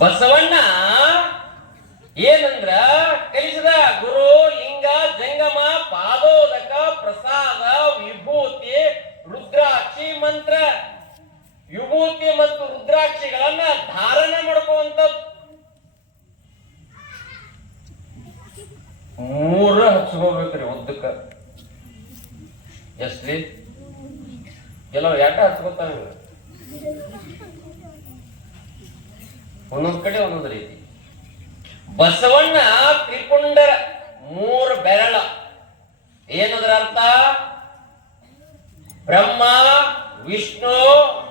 ಬಸವಣ್ಣ ಏನಂದ್ರ, ಕಲಿಸಿದ ಗುರು ಲಿಂಗ ಜಂಗಮ ಪಾದೋದಕ ಪ್ರಸಾದ ವಿಭೂತಿ ರುದ್ರಾಕ್ಷಿ ಮಂತ್ರ. ವಿಭೂತಿ ಮತ್ತು ರುದ್ರಾಕ್ಷಿಗಳನ್ನ ಧಾರಣ ಮಾಡ್ಕೋವಂತ ಮೂರ ಹಚ್ಕೋಬೇಕ್ರಿ ಉದ್ದಕ್ಕ. ಎಷ್ಟ್ರಿ? ಕೆಲವು ಎಡ್ಡ ಹಚ್ಕೋತಾವ ಒಂದೊಂದ್ ಕಡೆ ಒಂದೊಂದು ರೀತಿ. ಬಸವಣ್ಣ ತ್ರಿಪುಂಡರ ಮೂರು ಬೆರಳ. ಏನದರ ಅರ್ಥ? ಬ್ರಹ್ಮ, ವಿಷ್ಣು,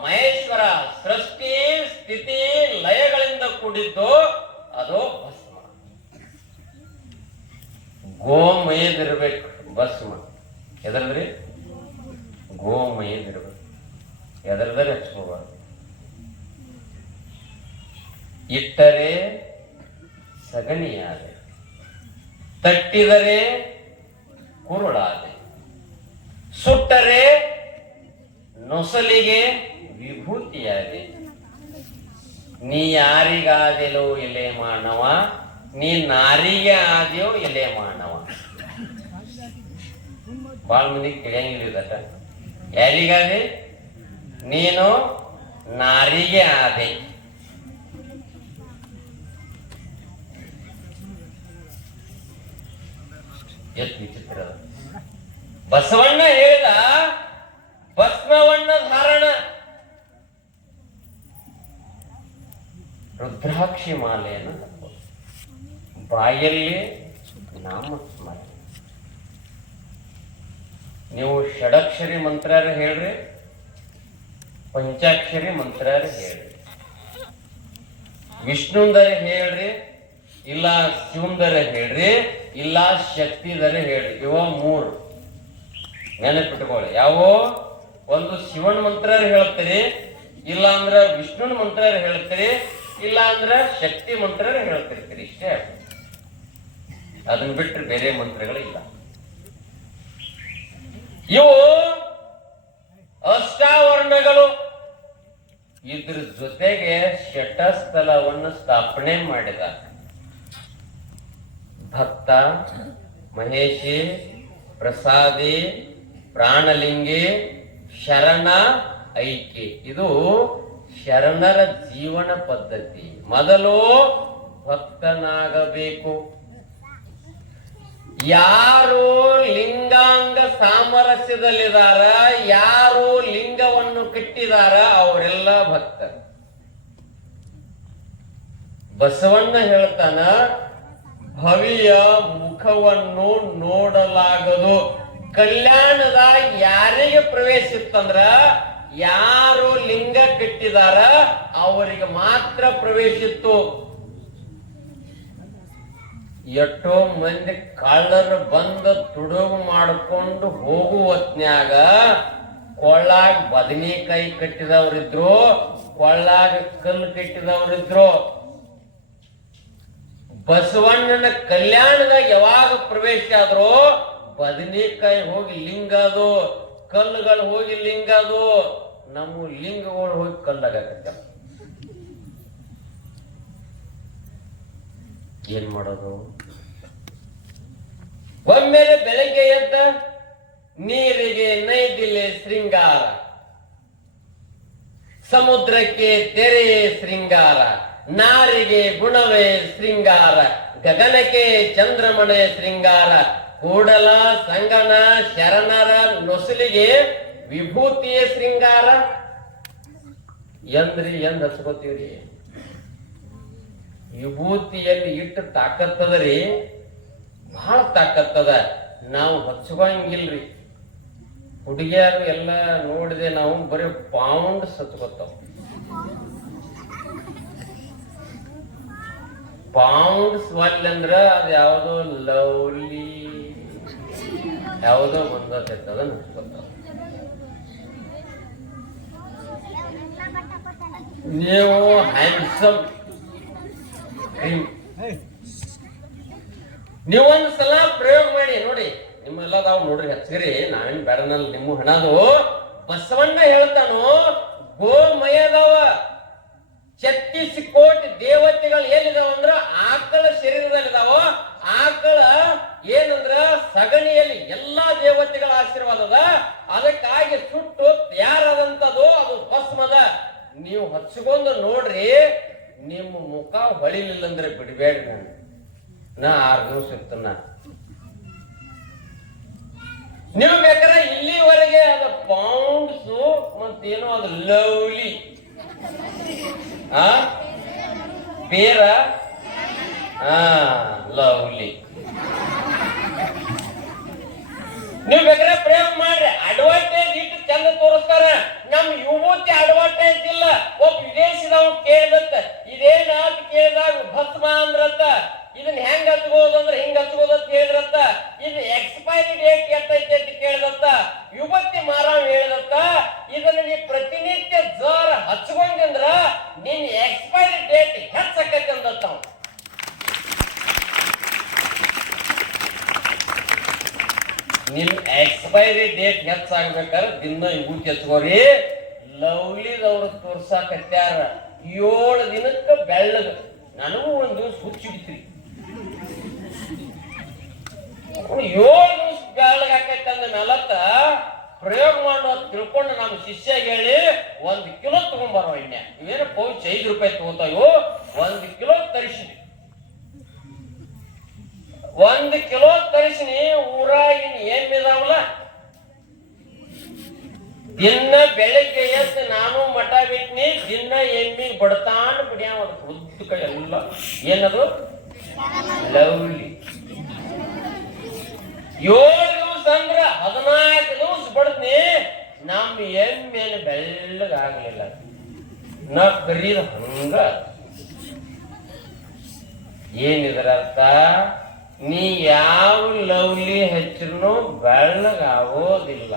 ಮಹೇಶ್ವರ, ಸೃಷ್ಟಿ, ಸ್ಥಿತಿ, ಲಯಗಳಿಂದ ಕೂಡಿದ್ದು ಅದು ಭಸ್ಮ. ಗೋಮಯದಿರ್ಬೇಕು ಭಸ್ಮ. ಎದರದ್ರಿ? ಗೋಮಯದಿರ್ಬೇಕು. ಎದರದಲ್ಲಿ ಹಚ್ಕೋಬಾರ್ದು ಇಟ್ಟರೆ ಸಗಣಿಯಾದೆ, ತಟ್ಟಿದರೆ ಕುರುಳಾದೆ, ಸುಟ್ಟರೆ ನೊಸಲಿಗೆ ವಿಭೂತಿಯಾದೆ. ನೀ ಯಾರಿಗಾದೆಲೋ ಎಲೆ ಮಾನವ, ನೀ ನಾರಿಗೆ ಆದ್ಯೋ ಎಲೆ ಮಾನವ. ಬಾಳ ಮಂದಿ ತಿಳಿಯಂಗಿಲ್ಲ ಯಾರಿಗಾದೆ? ನೀನು ನಾರಿಗೆ ಆದೆ. ಎಷ್ಟು ವಿಚಿತ್ರ. ಬಸವಣ್ಣ ಹೇಳಿದ ಭಸ್ಮವಣ್ಣ ಧಾರಣ. ರುದ್ರಾಕ್ಷಿ ಮಾಲೆಯನ್ನು ಬಾಯಲ್ಲಿ ನಾಮ ನಾಮಸ್ಮರಣೆ. ನೀವು ಷಡಕ್ಷರಿ ಮಂತ್ರಾರ ಹೇಳ್ರಿ, ಪಂಚಾಕ್ಷರಿ ಮಂತ್ರಾರ ಹೇಳ್ರಿ. ವಿಷ್ಣುಂದರ ಹೇಳ್ರಿ, ಇಲ್ಲ ಶಿವಂದರ ಹೇಳ್ರಿ ಇಲ್ಲ ಶಕ್ತಿದರೆ ಹೇಳಿ ಇವ ಮೂರು. ನೆನಪಿಟ್ಕೊಳ್ಳಿ. ಯಾವ ಒಂದು ಶಿವನ್ ಮಂತ್ರ ಹೇಳ್ತೀರಿ ಇಲ್ಲ ಅಂದ್ರೆ ವಿಷ್ಣುನ್ ಮಂತ್ರ ಹೇಳ್ತೀರಿ ಇಲ್ಲ ಅಂದ್ರೆ ಶಕ್ತಿ ಮಂತ್ರ ಹೇಳ್ತಿರ್ತೀರಿ ಇಷ್ಟೇ ಅದನ್ನ ಬಿಟ್ಟರೆ ಬೇರೆ ಮಂತ್ರಗಳಿಲ್ಲ. ಇವು ಅಷ್ಟಾವರ್ಣಗಳು. ಇದ್ರ ಜೊತೆಗೆ ಶಟಸ್ಥಲವನ್ನು ಸ್ಥಾಪನೆ ಮಾಡಿದ ಭಕ್ತ, ಮಹೇಶಿ, ಪ್ರಸಾದಿ, ಪ್ರಾಣಲಿಂಗಿ, ಶರಣ, ಐಕ್ಯ. ಇದು ಶರಣರ ಜೀವನ ಪದ್ಧತಿ. ಮೊದಲು ಭಕ್ತನಾಗಬೇಕು. ಯಾರು ಲಿಂಗಾಂಗ ಸಾಮರಸ್ಯದಲ್ಲಿದಾರ, ಯಾರು ಲಿಂಗವನ್ನು ಕಟ್ಟಿದಾರ, ಅವರೆಲ್ಲ ಭಕ್ತ ಬಸವಣ್ಣ ಹೇಳ್ತಾನ ಭವಿಯ ಮುಖವನ್ನು ನೋಡಲಾಗದು. ಕಲ್ಯಾಣದ ಯಾರಿಗೆ ಪ್ರವೇಶಿತ್ತಂದ್ರ ಯಾರು ಲಿಂಗ ಕಟ್ಟಿದಾರ, ಅವರಿಗೆ ಮಾತ್ರ ಪ್ರವೇಶಿತ್ತು. ಎಷ್ಟೋ ಮಂದಿ ಕಳ್ಳರು ಬಂದ ತುಡುಗು ಮಾಡಿಕೊಂಡು ಹೋಗುವ ಹೊತ್ನ್ಯಾಗ ಕೊಳ್ಳಾಗ ಬದನೆಕಾಯಿ ಕಟ್ಟಿದವರಿದ್ರು, ಕೊಳ್ಳಾಗ ಕಲ್ಲು ಕಟ್ಟಿದವರಿದ್ರು. ಬಸವಣ್ಣನ ಕಲ್ಯಾಣದಾಗ ಯಾವಾಗ ಪ್ರವೇಶ ಆದ್ರೋ ಬದನೆಕಾಯಿ ಹೋಗಿ ಲಿಂಗ ಅದು, ಕಲ್ಲುಗಳು ಹೋಗಿ ಲಿಂಗ ಅದು, ನಮ್ಮ ಲಿಂಗಗಳು ಹೋಗಿ ಕಲ್ಲಾಗತ್ತ ಏನ್ ಮಾಡೋದು? ಒಮ್ಮೆಲೆ ಬೆಳಗ್ಗೆ ಎದ್ದ, ನೀರಿಗೆ ನೈದಿಲೆ ಶೃಂಗಾರ. ಸಮುದ್ರಕ್ಕೆ ತೆರೆಯೇ ಶೃಂಗಾರ. ನಾರಿಗೆ ಗುಣವೇ ಶೃಂಗಾರ, ಗಗನಕ್ಕೆ ಚಂದ್ರಮಣೆ ಶೃಂಗಾರ. ಕೂಡಲ ಸಂಗನ ಶರಣರ ನೊಸಲಿಗೆ ವಿಭೂತಿಯ ಶೃಂಗಾರ. ಎಂದ್ರಿ, ಎಂದ್ ಹಚ್ಕೋತೀವ್ರಿ ವಿಭೂತಿಯಲ್ಲಿ ಇಟ್ಟು ತಾಕತ್ತದ್ರಿ ಬಹಳ ತಾಕತ್ತದ. ನಾವು ಹಚ್ಕೋಂಗಿಲ್ರಿ ಹುಡುಗಿಯರು ಎಲ್ಲ ನೋಡಿದೆ, ನಾವು ಬರೀ ಪೌಂಡ್ ಹಚ್ಕೋತಾವ ಪೌಂಡ್ಸ್ ಒಲ್ ಅಂದ್ರ ಅದು ಯಾವುದೋ ಲವ್ಲಿ. ಯಾವುದೋ ಬಂದತೈತೆ ಅದನ್ನ ನೀವು ಹ್ಯಾಂಡ್ಸಮ್ ಕ್ರೀಮ್ ಒಂದು ಸಲ ಪ್ರಯೋಗ ಮಾಡಿ ನೋಡಿ ನಿಮ್ಮೆಲ್ಲ ತಾವು ನೋಡ್ರಿ ಹಚ್ಚಿರಿ ನಾವೇನ್ ಬೇಡನಲ್ಲ ನಿಮ್ಮ ಹಣದು ಬಸವಣ್ಣ ಹೇಳ್ತಾನೋ ಗೋಮಯದವ. ಛತ್ತೀಸ್ ಕೋಟಿ ದೇವತೆಗಳು ಏನಿದಾವ ಅಂದ್ರ ಆಕಳ ಶರೀರದಲ್ಲಿದಾವೋ, ಆಕಳ ಏನಂದ್ರ ಸಗಣಿಯಲ್ಲಿ ಎಲ್ಲಾ ದೇವತೆಗಳ ಆಶೀರ್ವಾದದ ಅದಕ್ಕಾಗಿ ಸುಟ್ಟು ತಯಾರಾದಂತದ್ದು ಅದು ಭಸ್ಮದ. ನೀವು ಹಚ್ಕೊಂಡು ನೋಡ್ರಿ, ನಿಮ್ಮ ಮುಖ ಹೊಳಿಲಿಲ್ಲ ಅಂದ್ರೆ ಬಿಡ್ಬೇಡ ನಾನು ನಾ ಆರು ದಿವಸ ಇರ್ತನ ನೀವು ಬೇಕಾದ್ರೆ ಇಲ್ಲಿವರೆಗೆ ಅದ ಪೌಂಡ್ಸು ಮತ್ತೇನೋ ಅದು ಲವ್ಲಿ. ಆ? ಪೇರ? ಆ, ಲವ್ಲಿ. ನೀವು ಬೇಕಾದ್ರೆ ಪ್ರೇಮ ಮಾಡ್ರಿ. ಅಡ್ವಾಂಟೇಜ್ ಇಟ್ಟು ಚಂದ ತೋರಿಸ್ತಾರ. ನಮ್ ಯುವತಿ ಅಡ್ವಾಂಟೇಜ್ ಇಲ್ಲ. ಒಬ್ಬ ವಿದೇಶದವ್ ಇದೇನ ಅಂತ ಕೇಳಿದಾಗ ಭಸ್ಮ ಅಂದ್ರತ್ತ ಇದನ್ನ ಹೆಂಗ್ ಹಚ್ಬೋದು ಅಂದ್ರೆ ಹಿಂಗ್ ಹಚ್ಬೋದು ಅಂತ ಹೇಳಿದ್ರತ್ತ ಇದು ಎಕ್ಸ್ಪೈರಿ ಡೇಟ್ ಎಷ್ಟೈತಿ ಅಂತ ಕೇಳಿದತ್ತ ಯುವತಿ ಮಾರಾವ್ ಹೇಳಿದತ್ತ ಇದನ್ನ ನೀ ಪ್ರತಿನಿತ್ಯ ಜೋರ ಹಚ್ಕೊಂಡ್ರ ನಿನ್ ಎಕ್ಸ್ಪೈರಿ ಡೇಟ್ ಹೆಚ್ಚಕೈತಿ ಅಂದತ್ತ ಅವ ನಿಮ್ ಎಕ್ಸ್ಪೈರಿ ಡೇಟ್ ಹೆಚ್ಚಾಗ್ಬೇಕಾದ್ರೆ ದಿನ ಇವು ಹಚ್ಕೋರಿ ಲವ್ಲಿದವ್ರು ತೋರ್ಸಾಕತ್ಯಾರ ಏಳು ದಿನಕ್ಕ ಬೆಳ್ಳಗ ನನಗೂ ಒಂದ್ ದಿವಸ ಹುಚ್ಚಿ ಹಿಡಿತ್ರಿ ಏಳು ದಿವಸ ಬೆಳ್ಳಗ ಆಕೈತೆ ಅಂದ ಮೇಲತ್ತ ಪ್ರಯೋಗ ಮಾಡೋ ತಿಳ್ಕೊಂಡು ನಮ್ಮ ಶಿಷ್ಯ ಹೇಳಿ ಒಂದ್ ಕಿಲೋ ತಗೊಂಬರೋ ಎಣ್ಣೆ ಇವೇನು ಪೌಚ್ ಐದು ರೂಪಾಯಿ ತಗೋತಾವು ಒಂದ್ ಕಿಲೋ ತರಿಸಿದ್ವಿ ಒಂದ್ ಕಿಲೋ ತರಿಸಿನಿ, ಊರಾಗಿನ ಬಿದಾವಲ್ಲ? ದಿನ ಬೆಳಗ್ಗೆ ಎದ್ದು ನಾನು ಮಠ ಬಿಟ್ನಿ, ದಿನ ಎಮ್ಮಿ ಬಡತಾನು ಬಿಡ್ಯಾವ ಉದ್ದ ಕೈ ಎಲ್ಲ. ಏನದು? ಲವ್ಲಿ. ಏಳು ದಿವಸ ಅಂದ್ರ ಹದಿನಾಲ್ಕು ದಿವಸ ಬಡದ್ನಿ ನಮ್ಮ ಎಮ್ಮೆನ ಬೆಳ್ಳಗಾಗ್ಲಿಲ್ಲ ನಾ ಬರೀದ ಹಂಗ. ಏನಿದ್ರ ಅರ್ಥ? ನೀ ಯಾವ ಲವ್ಲಿ ಹಚ್ಚಿರೂ ಬೆಳ್ಳಗಾಗೋದಿಲ್ಲ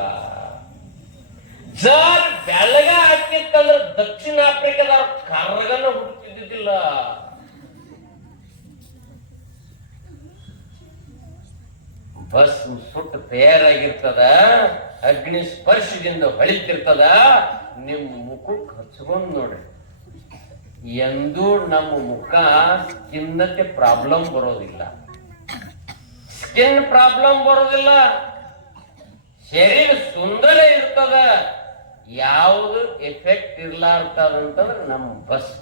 ಜರ್ ಬೆಳಗ ಹಾಕಿತ್ತಂದ್ರೆ ದಕ್ಷಿಣ ಆಫ್ರಿಕಾದವ್ರ ಕರ್ಗನ ಹುಡುಕ್ತಿದ್ದಿಲ್ಲ ಬಸ್ ಸುಟ್ಟು ತಯಾರಾಗಿರ್ತದ, ಅಗ್ನಿ ಸ್ಪರ್ಶದಿಂದ ಹೊಳಿತಿರ್ತದ, ನಿಮ್ ಮುಖಕ್ಕೆ ಹಚ್ಕೊಂಡ್ ನೋಡ್ರಿ. ಎಂದೂ ನಮ್ಮ ಮುಖ ಸ್ಕಿನ್ನಕ್ಕೆ ಪ್ರಾಬ್ಲಮ್ ಬರೋದಿಲ್ಲ. ಸ್ಕಿನ್ ಪ್ರಾಬ್ಲಮ್ ಬರೋದಿಲ್ಲ. ಶರೀರ ಸುಂದರ ಇರ್ತದ. ಯಾವುದು ಎಫೆಕ್ಟ್ ಇರ್ಲಾರ್ತದಂತಂದ್ರೆ ನಮ್ಮ ಬಸ್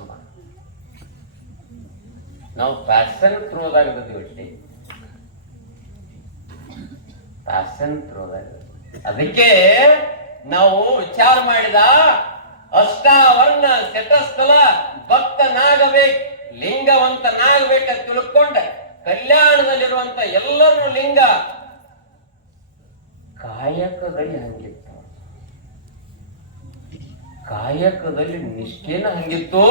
ನಾವು ಪ್ಯಾಸನ್ ಥ್ರೋದಾಗದೀವಿ ಒಟ್ಟಿ ಪ್ಯಾಸನ್ ಥ್ರೋದಾಗ ಅದಕ್ಕೆ ನಾವು ವಿಚಾರ ಮಾಡಿದ ಅಷ್ಟಾವರ್ಣ ಶತಸ್ಥಲ ಭಕ್ತನಾಗಬೇಕು, ಲಿಂಗವಂತನಾಗಬೇಕಂತ ತಿಳ್ಕೊಂಡ. ಕಲ್ಯಾಣದಲ್ಲಿರುವಂತ ಎಲ್ಲರೂ ಲಿಂಗ. ಕಾಯಕದಲ್ಲಿ ಹಂಗಿತ್ತು. ಕಾಯಕದಲ್ಲಿ ನಿಷ್ಠೇನ ಹಂಗಿತ್ತು.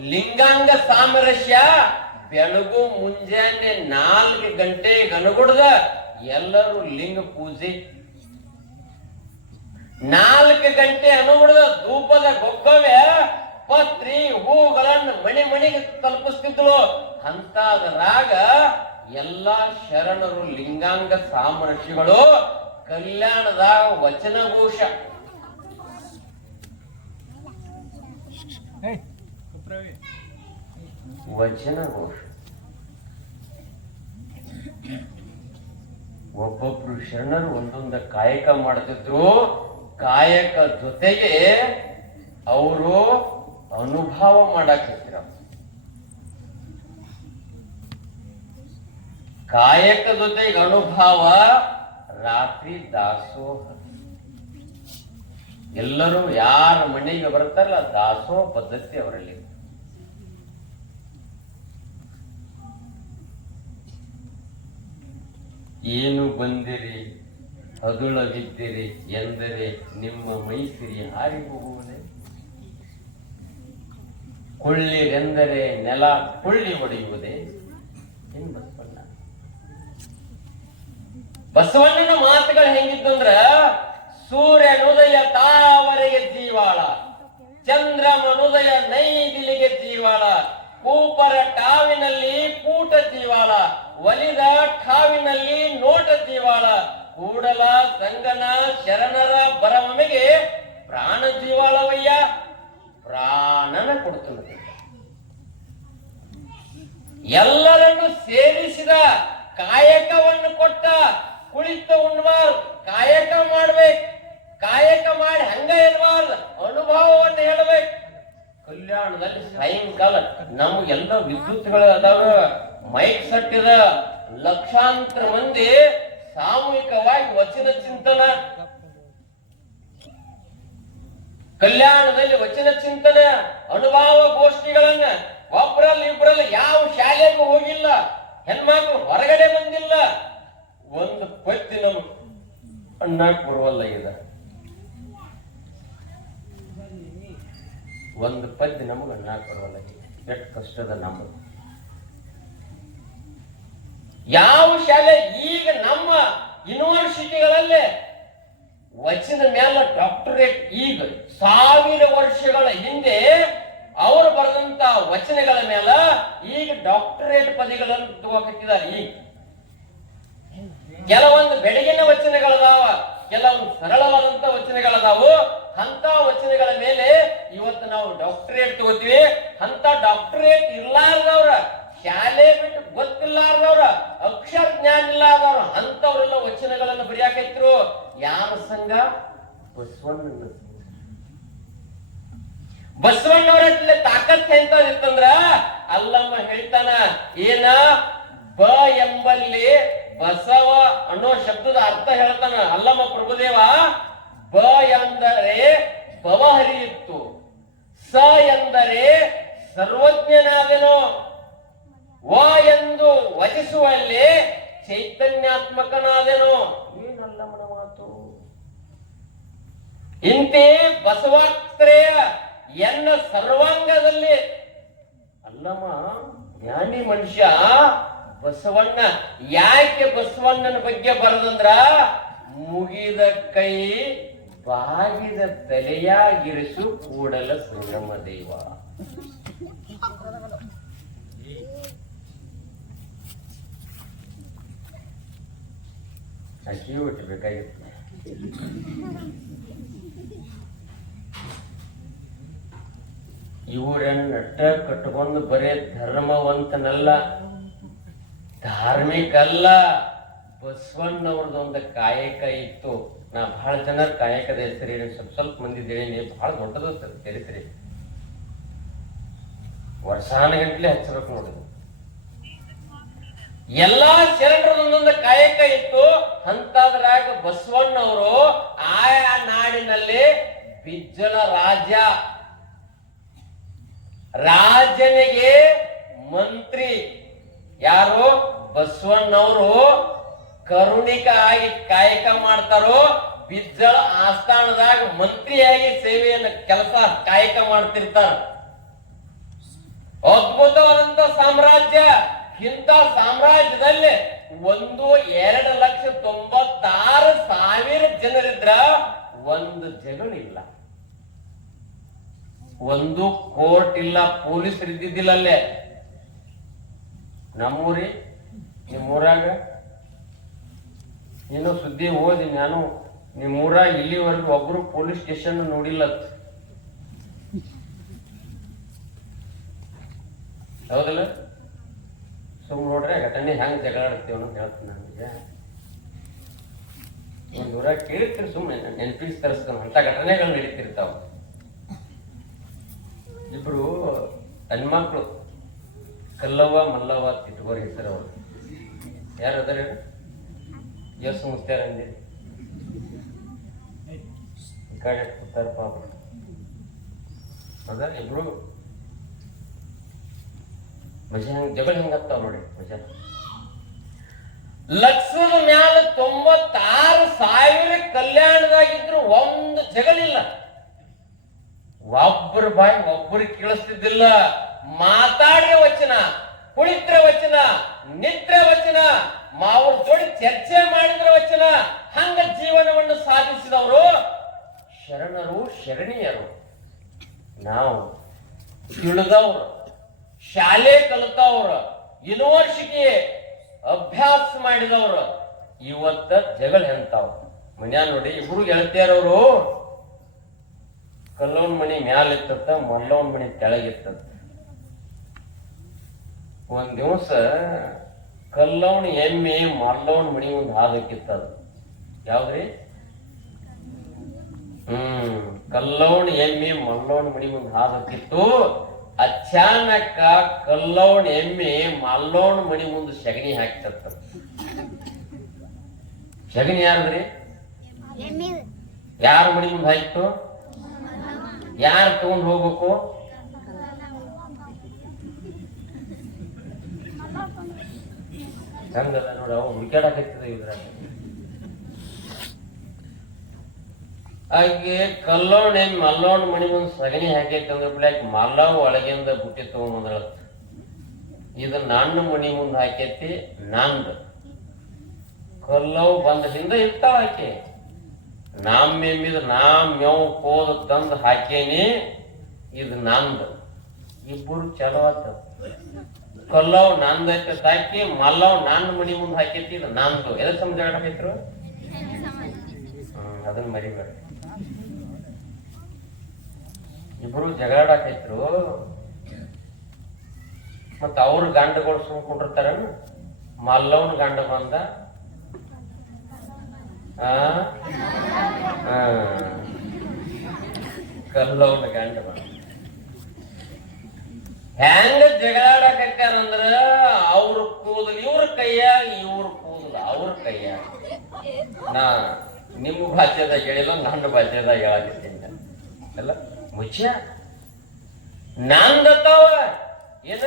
ಲಿಂಗಾಂಗ ಸಾಮರಸ್ಯ ಬೆಳಗು ಮುಂಜಾನೆ ನಾಲ್ಕು ಗಂಟೆ ಗನಗುಡ್ದ ಎಲ್ಲರೂ ಲಿಂಗ ಪೂಜೆ. ನಾಲ್ಕು ಗಂಟೆ ಅನುಗುಣದ ಧೂಪದ ಗೊಗ್ಗವೆ ಪತ್ರಿ ಹೂಗಳನ್ನ ಮಣಿ ಮಣಿಗೆ ತಲುಪಿಸ್ತಿದ್ಲು. ರಾಗ ಎಲ್ಲಾ ಶರಣರು ಲಿಂಗಾಂಗ ಸಾಮರಸ್ಯಗಳು ಕಲ್ಯಾಣದಾಗ ವಚನಘೋಷ. ವಚನಘೋಷ. ಒಬ್ಬೊಬ್ರು ಶರಣರು ಒಂದೊಂದು ಕಾಯಕ ಮಾಡ್ತಿದ್ರು. ಕಾಯಕ ಜೊತೆಗೆ ಅವರು ಅನುಭವ ಮಾಡಾಕತ್ತಿರ. ಕಾಯಕ ಜೊತೆಗೆ ಅನುಭವ ರಾತ್ರಿ ದಾಸೋಹ. ಎಲ್ಲರೂ ಯಾರ ಮನೆಗೆ ಬರ್ತಾರಲ್ಲ, ದಾಸೋಹ ಪದ್ಧತಿ ಅವರಲ್ಲಿ. ಏನು ಬಂದಿರಿ ಅದುಳಗಿದ್ದೀರಿ ಎಂದರೆ ನಿಮ್ಮ ಮೈಸಿರಿ ಹಾರಿ ಹೋಗುವುದೇ? ಕೊಳ್ಳಿರೆಂದರೆ ನೆಲ ಕೊಳ್ಳಿ ಹೊಡೆಯುವುದೇ ಏನು ಬಸವಣ್ಣ ಬಸವಣ್ಣನ ಮಾತುಗಳು ಹೆಂಗಿದ್ದು ಅಂದ್ರ ಸೂರ್ಯನುದಯ ತಾವರೆಗೆ ಜೀವಾಳ ಚಂದ್ರಮನುದಯ ನೈದಿಲಿಗೆ ಜೀವಾಳ ಕೂಪರ ಟಾವಿನಲ್ಲಿ ಪೂಟ ಜೀವಾಳ ಒಲಿದ ಠಾವಿನಲ್ಲಿ ನೋಟ ಜೀವಾಳ ಕೂಡಲ ಸಂಗನ ಶರಣರ ಬರವಮೆಗೆ ಪ್ರಾಣ ಜೀವಾಳವಯ್ಯ ಪ್ರಾಣನ ಕೊಡ್ತದೆ. ಎಲ್ಲರನ್ನು ಸೇರಿಸಿದ ಕಾಯಕವನ್ನು ಕೊಟ್ಟ ಕುಳಿತ ಉಣ್ಬಾರ್ದು ಕಾಯಕ ಮಾಡ್ಬೇಕು, ಕಾಯಕ ಮಾಡಿ ಹಂಗ ಇರಬಾರ್ದು ಅನುಭವವನ್ನು ಹೇಳ್ಬೇಕು. ಕಲ್ಯಾಣದಲ್ಲಿ ಸಾಯಂಕಾಲ ನಮ್ಗೆಲ್ಲ ವಿದ್ಯುತ್ಗಳು ಅದಾವ, ಮೈಕ್ ಸಟ್ಟಿದ ಲಕ್ಷಾಂತರ ಮಂದಿ ಸಾಮೂಹಿಕವಾಗಿ ವಚನ ಚಿಂತನ ಕಲ್ಯಾಣದಲ್ಲಿ ವಚನ ಚಿಂತನೆ, ಅನುಭವ ಗೋಷ್ಠಿಗಳನ್ನ ಒಬ್ಬರಲ್ಲಿ ಇಬ್ಬರಲ್ಲಿ ಯಾವ ಶಾಲೆಗೂ ಹೋಗಿಲ್ಲ, ಹೆಣ್ಮಕ್ಳು ಹೊರಗಡೆ ಬಂದಿಲ್ಲ. ಒಂದು ಪತ್ತಿ ನಮ್ ಅಣ್ಣಾಕ್ ಬರುವಲ್ಲ ಇದ ಒಂದು ಪದ್ಯ ನಮಗೆ ಅಣ್ಣಾಕ್ ಬರುವಲ್ಲ ಎಷ್ಟು ಕಷ್ಟದ ನಮ್ಮದು ಯಾವ ಶಾಲೆ ಈಗ ನಮ್ಮ ಯೂನಿವರ್ಸಿಟಿಗಳಲ್ಲೇ ವಚನ ಮೇಲೆ ಡಾಕ್ಟರೇಟ್ ಈಗ ಸಾವಿರ ವರ್ಷಗಳ ಹಿಂದೆ ಅವರು ಬರೆದಂತ ವಚನಗಳ ಮೇಲೆ ಈಗ ಡಾಕ್ಟರೇಟ್ ಪದಗಳನ್ನು ತಗೋಕತ್ತಿದ್ದಾರೆ ಈಗ. ಕೆಲವೊಂದು ಬೆಳಗಿನ ವಚನಗಳದಾವ, ಕೆಲವೊಂದು ಸರಳವಾದಂತ ವಚನಗಳದಾವು. ಅಂತ ವಚನಗಳ ಮೇಲೆ ಇವತ್ತು ನಾವು ಡಾಕ್ಟರೇಟ್ ತಗೋತೀವಿ. ಅಂತ ಡಾಕ್ಟರೇಟ್ ಇರ್ಲಾರ್ದವ್ರ, ಶಾಲೆ ಬಿಟ್ಟು ಗೊತ್ತಿಲ್ಲಾರ್ದವ್ರ, ಅಕ್ಷರ ಜ್ಞಾನ ಇಲ್ಲಾರ್ದವ್ರ ಅಂತವ್ರೆಲ್ಲ ವಚನಗಳನ್ನು ಬರೆಯಾಕೈತ್ರು. ಯಾರ ಸಂಘ? ಬಸವಣ್ಣನ ಬಸವಣ್ಣವರ ತಾಕತ್ ಇತ್ತಂದ್ರ? ಅಲ್ಲಮ್ಮ ಹೇಳ್ತಾನ ಏನ? ಬ ಎಂಬಲ್ಲಿ ಬಸವ ಅನ್ನೋ ಶಬ್ದದ ಅರ್ಥ ಹೇಳ್ತಾನ. ಅಲ್ಲಮ್ಮ ಪ್ರಭುದೇವ ಬ ಎಂದರೆ ಭವ ಹರಿಯಿತ್ತು ಸ ಎಂದರೆ ಸರ್ವಜ್ಞನಾದನು. ವ ಎಂದು ವಚಿಸುವಲ್ಲಿ ಚೈತನ್ಯಾತ್ಮಕನಾದನು. ಏನಲ್ಲಮ್ಮನ ಇಂತೆ ಬಸವಾತ್ರೇಯ ಎನ್ನ ಸರ್ವಾಂಗದಲ್ಲಿ ಅಲ್ಲಮ್ಮ, ಜ್ಞಾನಿ ಮನುಷ್ಯ ಬಸವಣ್ಣ, ಯಾಕೆ ಬಸವಣ್ಣನ ಬಗ್ಗೆ ಬರದಂದ್ರ ಮುಗಿದ ಕೈ ಬಾಗಿದ ತಲೆಯಾಗಿರಿಸು ಕೂಡಲ ಸುಗಮ ದೇವ. ಅಕ್ಕಿ ಬೇಕಾಗಿತ್ತು ಇವರನ್ನ ನಟ್ಟ ಕಟ್ಕೊಂಡು ಬರೇ ಧರ್ಮವಂತನಲ್ಲ. ಧಾರ್ಮಿಕ ಅಲ್ಲ ಬಸವಣ್ಣವ್ರದ್ದೊಂದು ಕಾಯಕ ಇತ್ತು. ನಾ ಭಾಳ ಜನ ಕಾಯಕದ ಹೆಸರು ಸ್ವಲ್ಪ ಸ್ವಲ್ಪ ಮಂದಿ ಭಾಳ ದೊಡ್ಡದು ಚರಿತ್ರೆ ವರ್ಷಾನಗಂಟ್ಲೆ ಹಚ್ಚಬೇಕು ನೋಡಿ. ಎಲ್ಲಾ ಶರಣರದೊಂದೊಂದು ಕಾಯಕ ಇತ್ತು. ಅಂತದ್ರಾಗ ಬಸವಣ್ಣವರು ಆಯಾ ನಾಡಿನಲ್ಲಿ ಬಿಜ್ಜಲ ರಾಜ ರಾಜನಿಗೆ ಮಂತ್ರಿ ಯಾರು? ಬಸವಣ್ಣವರು ಕರುಣಿಕ ಆಗಿ ಕಾಯಕ ಮಾಡ್ತಾರೋ, ಬಿಜ್ಜಳ ಆಸ್ಥಾನದಾಗ ಮಂತ್ರಿಯಾಗಿ ಸೇವೆಯನ್ನು ಕೆಲಸ ಕಾಯಕ ಮಾಡ್ತಿರ್ತಾರ. ಅದ್ಭುತವಾದಂತ ಸಾಮ್ರಾಜ್ಯ. ಇಂಥ ಸಾಮ್ರಾಜ್ಯದಲ್ಲಿ ಒಂದು ಎರಡು ಲಕ್ಷ ತೊಂಬತ್ತಾರು ಸಾವಿರ ಜನರಿದ್ರ ಒಂದು ಜಗಳಿಲ್ಲ ಒಂದು ಕೋರ್ಟ್ ಇಲ್ಲ, ಪೊಲೀಸ್ ಇದ್ದಿದ್ದಿಲ್ಲ ಅಲ್ಲೇ. ನಮ್ಮೂರಿ, ನಿಮ್ಮೂರಾಗ. ಇನ್ನು ಸುದ್ದಿ ಓದಿ ನಾನು, ನಿಮ್ಮೂರಾಗ ಇಲ್ಲಿವರೆಗೂ ಒಬ್ರು ಪೊಲೀಸ್ ಸ್ಟೇಷನ್ ನೋಡಿಲ್ಲ. ಹೌದಲ್ಲ? ಸುಮ್ ನೋಡ್ರೆ ಘಟನೆ ಹೆಂಗ್ ಜಗಳ ಅಂತ ಹೇಳ್ತೀನಿ ನನಗೆ. ಊರಾಗ ಕೇಳಿರ್ತೀರಿ ಸುಮ್ಮನೆ ನೆನ್ಪಿಸ್ ತರಿಸ್ತಾನ. ಅಂತ ಘಟನೆಗಳು ನಡೀತಿರ್ತಾವ. ಇಬ್ರು ಹೆಣ್ಮಕ್ಳು ಕಲ್ಲವ್ವ, ಮಲ್ಲವ್ವ ಇಟ್ಕೋರಿ ಹೆಸರು ಅವರು. ಯಾರು ಅದಾರ ಎಷ್ಟು ಮುಸ್ತಾರ ಅಂದಿರಿ ಈ ಕಡೆ ಕೂತಾರ ಪಾಪ ಅದ ಇಬ್ರು? ಮಜಾ ಹೆಂಗ್ ಜಗಳ ಹೆಂಗತ್ತಾವ ನೋಡಿ, ಮಜಾ. ಲಕ್ಷದ ಮ್ಯಾಲ ತೊಂಬತ್ತಾರು ಸಾವಿರ ಕಲ್ಯಾಣದಾಗಿದ್ರು, ಒಂದು ಜಗಳಿಲ್ಲ. ಒಬ್ಬರ ಬಾಯಿ ಒಬ್ಬರು ಕೇಳಿಸ್ತಿದ್ದಿಲ್ಲ. ಮಾತಾಡಿದ ವಚನ, ಕುಳಿತ್ರ ವಚನ ನಿತ್ರ ವಚನ ಮಾವ್ರ ಜೋಡಿ ಚರ್ಚೆ ಮಾಡಿದ್ರ ವಚನ, ಹಂಗ ಜೀವನವನ್ನು ಸಾಧಿಸಿದವರು ಶರಣರು, ಶರಣೀಯರು. ನಾವು ತಿಳಿದವ್ರು, ಶಾಲೆ ಕಲಿತವ್ರು, ಯೂನಿವರ್ಸಿಟಿ ಅಭ್ಯಾಸ ಮಾಡಿದವ್ರು, ಇವತ್ತ ಜಗಳ ಹೆಂತಾವ್ ಮನ್ಯಾಗ ನೋಡಿ ಇಬ್ರು ಗೆಳತಿಯರವರು ಕಲ್ಲವನ್ ಮಣಿ ಮ್ಯಾಲ ಇತ್ತ ಮಲ್ಲೋನ್ ಮಣಿ ತೆಳಗಿತ್ತದ ಒಂದ್ ದಿವಸ ಕಲ್ಲೋನ್ ಎಮ್ಮೆ ಮಲ್ಲೋನ್ ಮಣಿ ಒಂದ್ ಹಾದಕ್ಕಿತ್ತದ. ಯಾವ್ದ್ರಿ? ಹ್ಮ್ ಕಲ್ಲೋಣ ಎಮ್ಮೆ ಮಲ್ಲೋನ್ ಮಣಿ ಮುಂದೆ ಹಾದಕ್ಕಿತ್ತು. ಅಚಾನಕ ಕಲ್ಲೋಣ ಎಮ್ಮೆ ಮಲ್ಲೋನ್ ಮಣಿ ಮುಂದೆ ಸಗಣಿ ಹಾಕ್ತತ್ತ ಸಗಣಿ ಯಾರ್ರಿ ಯಾರ ಮಣಿ ಮುಂದೆ ಹಾಕಿತ್ತು ಯಾರು ತಗೊಂಡು ಹೋಗ್ಬೇಕು? ಹಂಗಲ್ಲ ನೋಡ, ಅವು ಹುಡುಕಾಡಕತ್ತಿದ ಇದ್ರಾಗ ಹಾಗೆ ಕಲ್ಲೋಣ ಏನ್ ಮಲ್ಲೋಣ ಮಣಿ ಮುಂದ್ ಸಗಣಿ ಹಾಕೈತೆ ಅಂದ್ರೆ ಮಲ್ಲ ಒಳಗಿಂದ ಬುಟ್ಟಿ ತಗೊಂಡ್ರ ಇದು ನನ್ನ ಮಣಿ ಮುಂದೆ ಹಾಕೈತಿ ನಂದು. ಕಲ್ಲವ್ ಬಂದ ಹಿಂದ ಇರ್ತಾವ ಆಕೆ. ನಾಮ್ ಮೇಮಿದ ನಾಮ್ ಮೇವ್ ಕೋದ ತಂದು ಹಾಕೇನಿ, ಇದು ನಂದು. ಇಬ್ಬರು ಚಲೋ ಆತ ಕಲ್ಲವ್ ನಂದೈತೆ ಹಾಕಿ ಮಲ್ಲವ್ ನನ್ನ ಮನಿ ಮುಂದೆ ಹಾಕೈತಿ, ಇದು ನಂದು. ಎದ್ರ ಸಂಬಂಧ ಹಾಕೈತ್ರು ಹ್ಮ್ ಅದನ್ನ ಮರಿಬೇಡ ಇಬ್ರು ಜಗಳಾಡಕೈತ್ರು ಮತ್ತ ಅವ್ರ ಗಂಡಗಳು ಸುಮ್ಕೊಂಡಿರ್ತಾರ ಮಲ್ಲವನ್ ಗಂಡ ಬಂದ ಕಲ್ಲವನ ಗಂಡ ಹೆಂಗ ಜಗಳಾಡಕತ್ತಾರಂದ್ರ ಅವ್ರ ಕೂದಲು, ಇವ್ರ ಕೈಯಾಗ, ಇವ್ರ ಕೂದಲು, ಅವ್ರ ಕೈಯಾಗ. ನಾ ನಿಮ್ಮ ಭಾಷೆದಾಗ ಹೇಳಿಲ್ಲ, ನನ್ನ ಭಾಷೆದಾಗ ಹೇಳಕತ್ತೀನಿ. ಅಲ್ಲ, ಮುಚ್ಚ. ನಂದತ್ತವ ಏನ?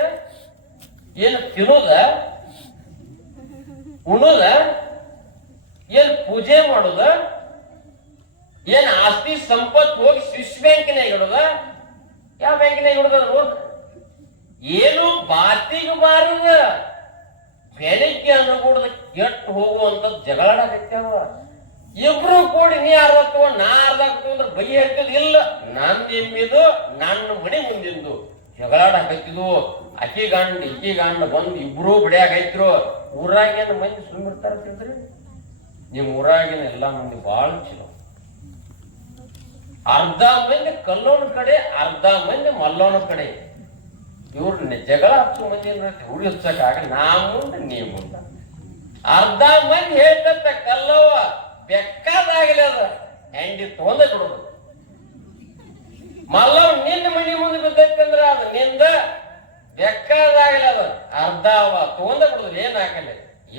ಏನು ತಿನ್ನೋದ? ಉಣೋದ? ಏನ್ ಪೂಜೆ ಮಾಡುದ? ಏನ್ ಆಸ್ತಿ ಸಂಪತ್ ಹೋಗಿ ಸ್ವಿಸ್ ಬ್ಯಾಂಕಿನಾಗ ಇಡುದ? ಯಾವ ಬ್ಯಾಂಕಿನಾಗ ಇಡುದ ಏನು ಬಾತಿಗೆ ಬಾರದ? ಬೆಳಿಗ್ಗೆ ಅನ್ನಗೂಡದ ಕೆಟ್ಟು ಹೋಗುವಂತ ಜಗಳಾಡಕತ್ಯಾವ ಇಬ್ರು ಕೂಡಿ ನೀ ಅರ್ಧ ತಗೊಂಡ್ ನಾ ಅರ್ಧ ತಗೊಂಡ್ರೆ ಬೈ ಹೇಳ್ತಿದ್ ಇಲ್ಲ. ನನ್ ಎಮ್ಮಿದು ನನ್ನ ಮನೆ ಮುಂದಿಂದು ಜಗಳಾಡಕತ್ತಿದ್ವು ಅಕ್ಕಿ ಗಂಡ ಇಕ್ಕಿ ಗಂಡ ಬಂದು ಇಬ್ರು ಬಿಡ್ಯಾಕೈತ್ರು ಊರಾಗೇನು ಮಂದಿ ಸುಮ್ಮಿರ್ತಾರ ತಿಂದ್ರಿ? ನಿಮ್ ಊರಾಗಿನ ಎಲ್ಲ ಮಂದಿ ಭಾಳ ಚಲೋ. ಅರ್ಧ ಮಂದಿ ಕಲ್ಲೋನ ಕಡೆ, ಅರ್ಧ ಮಂದಿ ಮಲ್ಲೋನ ಕಡೆ. ಇವ್ರ ಜಗಳ ಹತ್ತು ಮಂದಿ ಏನ್ರೈತಿ ಉಳಿ ಹಚ್ಚಕ್ಕಾಗ ನಾ ಮುಂದೆ, ನೀ ಮುಂದ. ಅರ್ಧ ಮಂದಿ ಹೇಳ್ತಂತ ಕಲ್ಲವ್ವ, ಬೆಕ್ಕಾದಾಗಲಿ ಅದ. ಹೆಂಡಿ ತೊಂದ ಬಿಡೋದು ಮಲ್ಲವ್ ನಿನ್ನ ಮನಿ ಮುಂದೆ ಬಿದ್ದೈತಂದ್ರ ಅದು ನಿಂದ ಬೆಕ್ಕಾದಾಗಲಿ ಅದ. ಅರ್ಧ ತೊಂದ ಬಿಡೋದು ಏನ್ ಹಾಕಲ್ಲ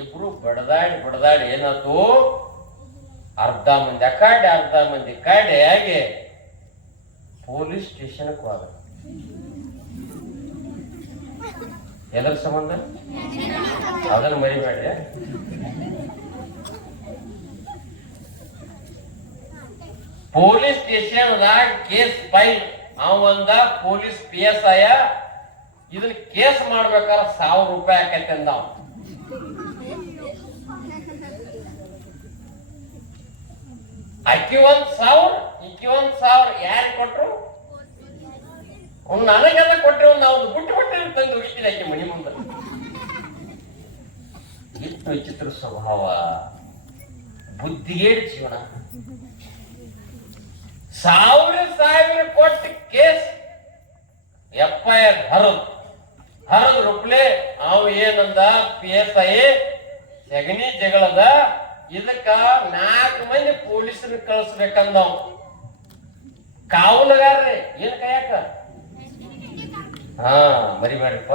ಇಬ್ರು ಬಡದಾಡಿ ಬಡದಾಡಿ ಏನಾಯ್ತು? ಅರ್ಧ ಮಂದಿ ಅಕಾಡೆ ಅರ್ಧ ಮಂದಿ ಕಾಡೆ ಹಾಗೆ ಪೊಲೀಸ್ ಸ್ಟೇಷನ್ಗೆ ಹೋದ ಎಲ್ಲರ ಸಂಬಂಧ? ಅದನ್ನ ಮರಿಬೇಡ್ರಿ. ಪೊಲೀಸ್ ಸ್ಟೇಷನ್ದಾಗ ಕೇಸ್ ಫೈಲ್. ಅವಂದ ಪೊಲೀಸ್ ಪಿ ಎಸ್ ಐ ಇದನ್ನ ಕೇಸ್ ಮಾಡ್ಬೇಕಾದ್ರೆ ಸಾವಿರ ರೂಪಾಯಿ ಆಕೈತೆ ಅಂದ ಅಕ್ಕಿ ಒಂದ್ ಸಾವಿರ ಇಕ್ಕಿ ಒಂದ್ ಸಾವಿರ ಯಾರು ಕೊಟ್ರು? ಅವ್ನು ನನಗೆಲ್ಲ ಕೊಟ್ಟರೆ ಒಂದು ಅವ್ನು ಬಿಟ್ಟು ಬಿಟ್ಟು ತಂದು ಹೋಗಿದ್ದೀನಿ ಆಕೆ ಮನಿ ಮುಂದೆ. ಎಷ್ಟು ವಿಚಿತ್ರ ಸ್ವಭಾವ. ಬುದ್ಧಿಗೇಡ್ ಜೀವನ. ಸಾವಿರ ಸಾವಿರ ಕೊಟ್ಟು ಕೇಸ್ ಎಫ್ ಐ ಆರ್ ಹರದ್. ಹರದ್ ರೂಪ್ಲೆ ಅವ ಏನಂದ, ಪಿ ಎಸ್ ಐ ಸಗಣಿ ಜಗಳದ ಇದಕ್ಕ ನಾಲ್ಕು ಮಂದಿ ಪೊಲೀಸರು ಕಳಿಸ್ಬೇಕಂದ ಕಾವಲುಗಾರ್ರಿ, ಏನ್ ಕೈಯಾಕ ಹಾ, ಮರಿಬೇಡಪ್ಪ.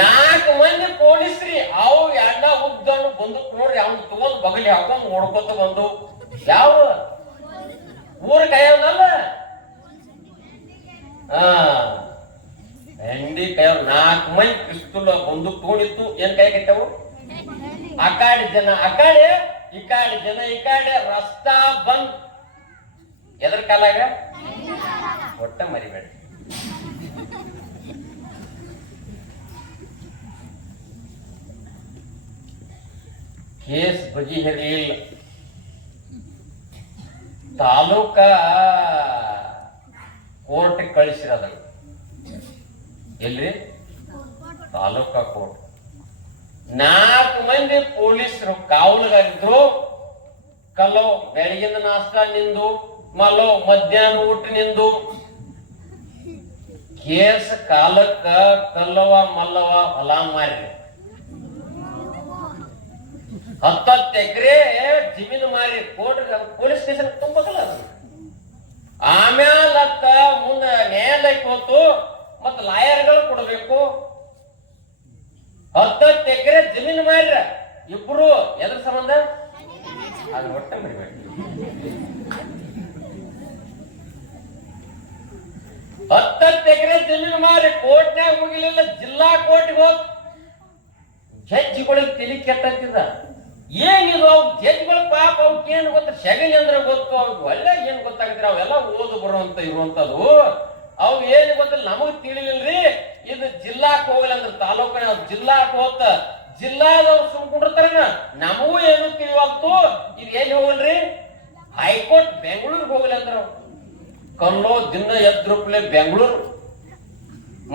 ನಾಲ್ಕು ಮಂದಿ ಪೊಲೀಸ್ರಿ, ಅವು ಎಣ್ಣ ಉದ್ದಣ್ಣು ಬಂದು ನೋಡ್ರಿ, ಅವ್ನು ತಗೊಂಡ್ ಬಗಲಿ ಹಾಕೊಂಡ್ ನೋಡ್ಕೊತ ಬಂದು. ಯಾವ? ಊರ ಕೈಯವನಲ್ಲ ಹಾ. ಹೆಂಡಿ ಕೈಯವ್ ನಾಲ್ಕು ಮಂದಿ ಪಿಸ್ತೂಲ್ ಬಂದು ತಗೊಂಡಿತ್ತು. ಏನ್ ಕೈ ಕಟ್ಟವು ಅಕಾಡಿ ಜನ, ಅಕಾಡೆ ಈ ಕಾಡಿ ಜನ ಈ ಕಾಡೆ ರಸ್ತಾ ಬಂದ್. ಎದ್ರ ಕಾಲಾಗ? ಒಟ್ಟ ಮರಿಬೇಡ ಕೇಸ್ ಬಗೆಹರಿಯಿಲ್ಲ ತಾಲೂಕ ಕೋರ್ಟ್ ಕಳಿಸಿರದ. ಎಲ್ರಿ? ತಾಲೂಕಾ ಕೋರ್ಟ್. ನಾಲ್ಕು ಮಂದಿ ಪೊಲೀಸರು ಕಾವಲುಗಾರಿದ್ರು. ಕಲ್ಲೋ ಬೆಳಗಿನ ನಾಷ್ಟ ನಿಂದು, ಮಲ್ಲೋ ಮಧ್ಯಾಹ್ನ ಊಟ ನಿಂದು. ಕೇಸ್ ಕಾಲಕ್ಕ ಕಲ್ಲವ ಮಲ್ಲವ ಹೊಲ ಮಾರಿ. ಹತ್ತತ್ತು ಎಕರೆ ಜಮೀನು ಮಾರಿ. ಕೋರ್ಟ್ ಪೊಲೀಸ್ ಸ್ಟೇಷನ್ ತುಂಬಕಲ್ಲ ಆಮ್ಯಾಲ ಮುಂದ ನ್ಯಾಯಾಲಯಕ್ಕೆ ಹೋತು, ಮತ್ತ ಲಾಯರ್ಗಳು ಕೊಡಬೇಕು. ಹತ್ತತ್ತು ಎಕರೆ ಜಮೀನು ಮಾರ್ರ. ಇಬ್ರು ಎದ್ರ ಸಂಬಂಧ? ಅದು ಒಟ್ಟ ಹತ್ತತ್ತು ಎಕರೆ ಜಮೀನು ಮಾರಿ ಕೋರ್ಟ್ನಾಗ ಹೋಗಿಲಿಲ್ಲ, ಜಿಲ್ಲಾ ಕೋರ್ಟ್ಗೆ ಹೋಗ್. ಜಡ್ಜಿಗಳಿಗೆ ತಿಳಿ ಕೆಟ್ಟತ್ತಿದ. ಏನಿದು ಅವು? ಜಡ್ಜಿಗಳ ಪಾಪ ಅವಕ್ಕೆ ಗೊತ್ತ? ಶಗಣಿ ಅಂದ್ರೆ ಗೊತ್ತು. ಅವ್ರಿಗೆ ಒಳ್ಳೆ ಏನ್ ಗೊತ್ತಾಗಿದ್ರೆ ಅವೆಲ್ಲ ಓದು ಬರುವಂತ ಇರುವಂತದ್ದು. ಅವು ಏನು ಗೊತ್ತಿಲ್ಲ, ನಮಗ್ ತಿಳಿಲಿಲ್ರಿ. ಇದು ಜಿಲ್ಲಾಕ್ ಹೋಗಲ್ಲ ಅಂದ್ರೆ ತಾಲೂಕಿನ ಜಿಲ್ಲಾಕ್ ಹೋಗ್ತ. ಜಿಲ್ಲಾದವ್ರು ಸುಮ್ಕೊಂಡಿರ್ತಾರ ನಮಗೂ ಏನು ತಿಳಿವಾಗ್ತು ಇದು ಎಲ್ಲಿ ಹೋಗಲ್ರಿ? ಹೈಕೋರ್ಟ್ ಬೆಂಗಳೂರಿಗೆ ಹೋಗಲ್ಲ ಅಂದ್ರ. ಕಲ್ಲೋ ದಿನ ಎದ್ರುಪ್ಲೆ ಬೆಂಗಳೂರು.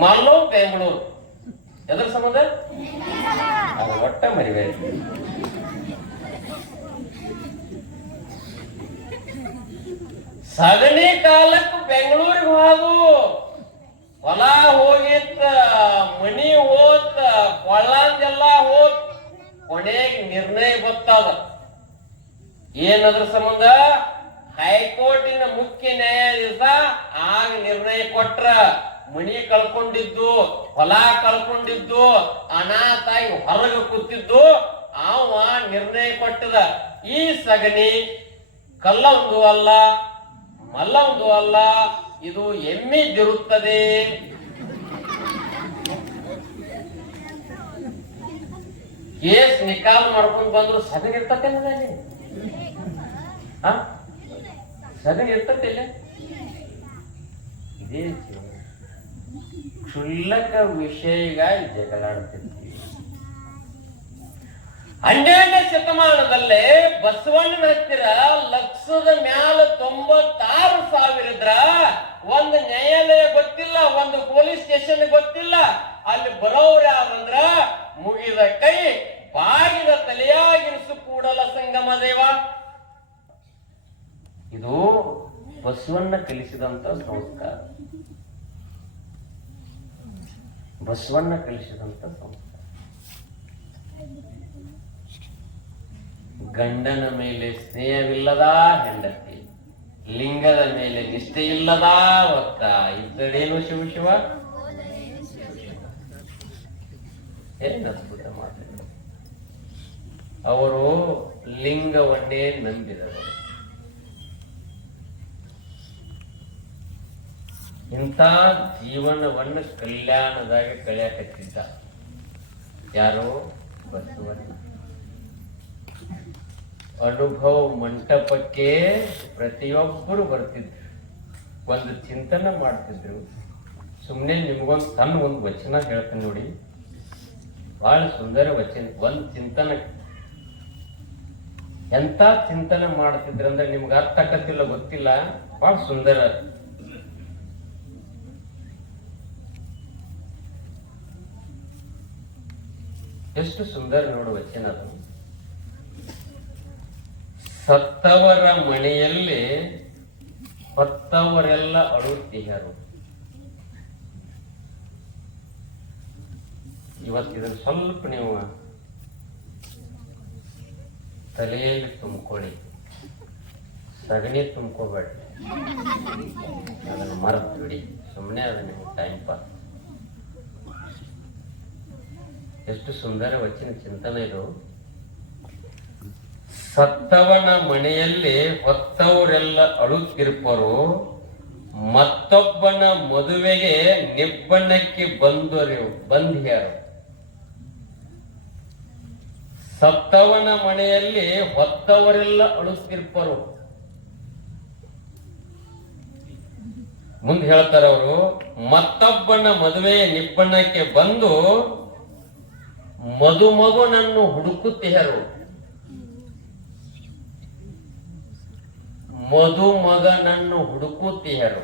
ಮಲ್ಲೋ ಬೆಂಗಳೂರು. ಎದ್ರ ಸಂಬಂಧ? ಒಟ್ಟ ಮರಿಬೇಡಿ. ಸಗಣಿ ಕಾಲಕ್ಕೆ ಬೆಂಗಳೂರಿಗೆ ಹೋದು ಹೊಲ ಹೋಗಿತ್ತ, ಮನಿ ಹೋತ್ ಕೊಳ್ಳಂದೆಲ್ಲ ಹೋತ್ ಕೊನೆಗೆ ನಿರ್ಣಯ ಗೊತ್ತಾದ. ಏನದ್ರ ಸಂಬಂಧ? ಹೈಕೋರ್ಟಿನ ಮುಖ್ಯ ನ್ಯಾಯಾಧೀಶ ಆಗ ನಿರ್ಣಯ ಕೊಟ್ರ. ಮಣಿ ಕಳ್ಕೊಂಡಿದ್ದು, ಹೊಲ ಕಳ್ಕೊಂಡಿದ್ದು ಅನಾಥಾಗಿ ಹೊರಗೆ ಕೂತಿದ್ದು, ಅವ ನಿರ್ಣಯ ಕೊಟ್ಟದ. ಈ ಸಗಣಿ ಕಲ್ಲ ಒಂದು ಅಲ್ಲ. ಮಲ್ಲ ಒಂದು ಅಲ್ಲ ಇದು ಎಮ್ಮಿದ್ದಿರುತ್ತದೆ. ಕೇಸ್ ನಿಕಾಲ್ ಮಾಡ್ಕೊಂಡು ಬಂದ್ರು ಸಗಣಿ ಇರ್ತತೇನೆ ಅಲ್ಲಿ? ಆ? ಇಲ್ಲ? ಇದೇ ಕ್ಷುಲ್ಲಕ ವಿಷಯಗಾಗಿ ಜಗಳಾಡ್ತಿರ್ತೀವಿ ಹನ್ನೆರಡನೇ ಶತಮಾನದಲ್ಲೇ ಬಸವಣ್ಣನ ಹತ್ತಿರ ಲಕ್ಷದ ಮ್ಯಾಲ ತೊಂಬತ್ತಾರು ಸಾವಿರ ಇದ್ರ. ಒಂದು ನ್ಯಾಯಾಲಯ ಗೊತ್ತಿಲ್ಲ, ಒಂದು ಪೊಲೀಸ್ ಸ್ಟೇಷನ್ ಗೊತ್ತಿಲ್ಲ. ಅಲ್ಲಿ ಬರೋರು ಯಾರಂದ್ರ ಮುಗಿದ ಕೈ, ಬಾಗಿದ ತಲೆಯಾಗಿರಿಸು ಕೂಡಲ ಸಂಗಮ ದೇವ. ಇದು ಬಸವಣ್ಣ ಕಲಿಸಿದಂತ ಸಂಸ್ಕಾರ. ಬಸವಣ್ಣ ಕಲಿಸಿದಂತ ಸಂಸ್ಕಾರ. ಗಂಡನ ಮೇಲೆ ಸ್ನೇಹವಿಲ್ಲದ ಹೆಂಡತಿ? ಲಿಂಗದ ಮೇಲೆ ನಿಷ್ಠೆ ಇಲ್ಲದ ಒತ್ತ ಇದ್ದಡೇನು ಶಿವ ಶಿವ? ಏನು ಅದ್ಭುತ ಮಾತು. ಅವರು ಲಿಂಗವನ್ನೇ ನಂಬಿದರು. ಇಂಥ ಜೀವನವನ್ನು ಕಲ್ಯಾಣದಾಗ ಕಳೆಯಕತ್ತಿದ್ದ ಯಾರೋ? ಬಸವಣ್ಣ. ಅನುಭವ ಮಂಟಪಕ್ಕೆ ಪ್ರತಿಯೊಬ್ಬರು ಬರ್ತಿದ್ರು. ಒಂದು ಚಿಂತನೆ ಮಾಡ್ತಿದ್ರು. ಸುಮ್ಮನೆ ನಿಮ್ಗೊಂದು ತನ್ನ ಒಂದು ವಚನ ಹೇಳ್ತೀನಿ ನೋಡಿ. ಬಹಳ ಸುಂದರ ವಚನ. ಒಂದು ಚಿಂತನೆ. ಎಂತ ಚಿಂತನೆ ಮಾಡ್ತಿದ್ರು ಅಂದ್ರೆ ನಿಮ್ಗೆ ಅರ್ಥ ಆಗತ್ತಿಲ್ಲ, ಗೊತ್ತಿಲ್ಲ. ಬಹಳ ಸುಂದರ. ಎಷ್ಟು ಸುಂದರ ನೋಡು ವಚನ ಅದು. ಸತ್ತವರ ಮನೆಯಲ್ಲಿ ಹೊತ್ತವರೆಲ್ಲ ಅಳುತ್ತಿಹರು ಇವತ್ತು ಇದನ್ನ ಸ್ವಲ್ಪ ನೀವು ತಲೆಯಲ್ಲಿ ತುಂಬಿಕೊಳ್ಳಿ. ಸಗಣಿ ತುಂಬ್ಕೋಬೇಡಿ. ಅದನ್ನು ಮರೆತು ಬಿಡಿ ಸುಮ್ಮನೆ ಅದು ನಿಮ್ಗೆ ಟೈಮ್ ಪಾಸ್ ಎಷ್ಟು ಸುಂದರ ವಚನ ಚಿಂತನೆ ಇದು. ಸತ್ತವನ ಮನೆಯಲ್ಲಿ ಹೊತ್ತವರೆಲ್ಲ ಅಳುತ್ತಿರುಪರು ಮತ್ತೊಬ್ಬನ ಮದುವೆಗೆ ನಿಬ್ಬಣಕ್ಕೆ ಬಂದರು ಬಂದ್ಯಾರು ಸತ್ತವನ ಮನೆಯಲ್ಲಿ ಹೊತ್ತವರೆಲ್ಲ ಅಳುತ್ತಿರ್ಪರು ಮುಂದೆ ಹೇಳ್ತಾರೆ ಅವರು, ಮತ್ತೊಬ್ಬನ ಮದುವೆ ನಿಬ್ಬಣಕ್ಕೆ ಬಂದು ಮದುಮಗನನ್ನು ಹುಡುಕುತ್ತಿಹರು ಮದುಮಗನನ್ನು ಹುಡುಕುತ್ತೀಯರು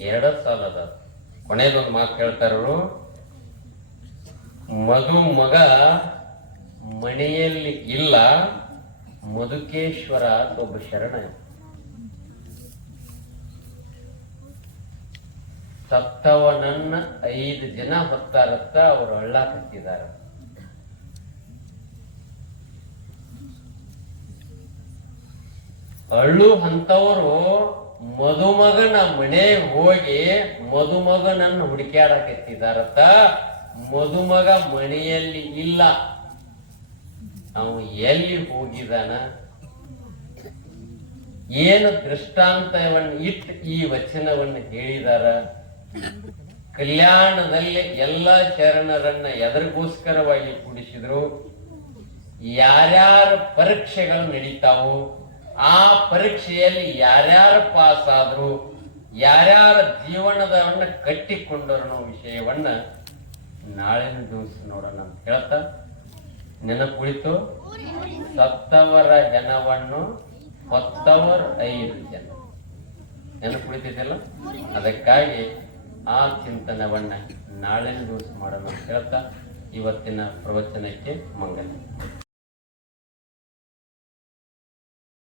ಎರಡ ಸಾಲದ. ಕೊನೆಯದೊಂದು ಮಾತು ಕೇಳ್ತಾರರು ಮಧು ಮಗ ಮನೆಯಲ್ಲಿ ಇಲ್ಲ. ಮಧುಕೇಶ್ವರ ಅಂತ ಒಬ್ಬ ಶರಣ ಸತ್ತವನನ್ನ ಐದು ಜನ ಹೊತ್ತಾರತ್ತ ಅವರು ಹಳ್ಳ ಅಳ್ಳು ಅಂತವರು ಮದುಮಗನ ಮನೆಗೆ ಹೋಗಿ ಮದುಮಗನನ್ನು ಹುಡುಕ್ಯಾಡಕತ್ತಿದಾರತ್ತ ಮದುಮಗ ಮನೆಯಲ್ಲಿ ಇಲ್ಲ. ಅವನು ಎಲ್ಲಿ ಹೋಗಿದಾನ ಏನು ದೃಷ್ಟಾಂತವನ್ನು ಇಟ್ಟು ಈ ವಚನವನ್ನು ಹೇಳಿದಾರ? ಕಲ್ಯಾಣದಲ್ಲಿ ಎಲ್ಲ ಶರಣರನ್ನ ಎದರಿಗೋಸ್ಕರವಾಗಿ ಕೂಡಿಸಿದ್ರು. ಯಾರ್ಯಾರ ಪರೀಕ್ಷೆಗಳು ನಡೀತಾವು ಆ ಪರೀಕ್ಷೆಯಲ್ಲಿ ಯಾರ್ಯಾರು ಪಾಸ್ ಆದ್ರು ಯಾರ್ಯಾರ ಜೀವನದವನ್ನ ಕಟ್ಟಿಕೊಂಡರು ಅನ್ನೋ ವಿಷಯವನ್ನ ನಾಳಿನ ದಿವಸ ನೋಡೋಣ ಅಂತ ಹೇಳ್ತಾ. ನೆನಪುಳಿತು. ಸತ್ತವರ ಜನವನ್ನು ಹೊತ್ತವರ ಐದು ಜನ. ನೆನಪು ಉಳಿತಿದೆಯಲ್ಲ ಅದಕ್ಕಾಗಿ ಆ ಚಿಂತನವನ್ನ ನಾಳಿನ ದಿವಸ ಮಾಡೋಣ ಅಂತ ಹೇಳ್ತಾ. ಇವತ್ತಿನ ಪ್ರವಚನಕ್ಕೆ ಮಂಗಲ